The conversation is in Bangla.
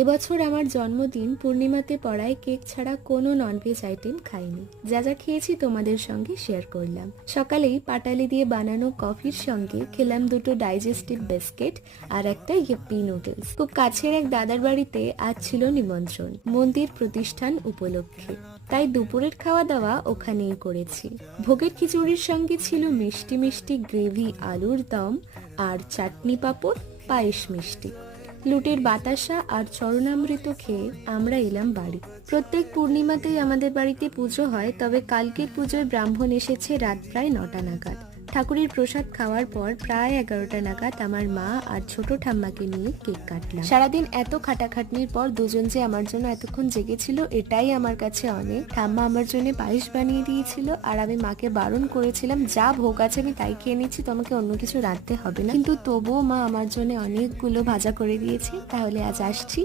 এবছর আমার জন্মদিন পূর্ণিমাতে পড়ায় কেক ছাড়া কোনো ননভেজ আইটেম খাইনি। যা যা খেয়েছি তোমাদের সঙ্গে শেয়ার করলাম। সকালেই পাটালি দিয়ে বানানো কফির সঙ্গে খেলাম দুটো ডাইজেস্টিভ বিস্কিট আর একটা ইপ্পি নুডলস। খুব কাছের এক দাদার বাড়িতে আজ ছিল নিমন্ত্রণ, মন্দির প্রতিষ্ঠান উপলক্ষে, তাই দুপুরের খাওয়া দাওয়া ওখানেই করেছি। ভোগের খিচুড়ির সঙ্গে ছিল মিষ্টি মিষ্টি গ্রেভি আলুর দম আর চাটনি পাঁপড়, পায়েস মিষ্টি। লুটের বাতাসা আর চরণামৃত খেয়ে আমরা এলাম বাড়ি। প্রত্যেক পূর্ণিমাতেই আমাদের বাড়িতে পুজো হয়, তবে কালকের পুজোয় ব্রাহ্মণ এসেছে রাত প্রায় 9টা নাগাদ। ঠাকুরের প্রসাদ খাওয়ার পর প্রায় 11টা নাগাদ আমার মা আর ছোট ঠাম্মাকে নিয়ে কেক কাটলাম। সারাদিন এত খাটাখাটনির পর দুজন যে আমার জন্য এতক্ষণ জেগেছিল, এটাই আমার কাছে অনেক। ঠাম্মা আমার জন্য পায়েস বানিয়ে দিয়েছিল আর আমি মাকে বারণ করেছিলাম, যা ভোগ আছে আমি তাই খেয়ে নিচ্ছি, তোমাকে অন্য কিছু রাঁধতে হবে না, কিন্তু তবুও মা আমার জন্য অনেকগুলো ভাজা করে দিয়েছে। তাহলে আজ আসছি।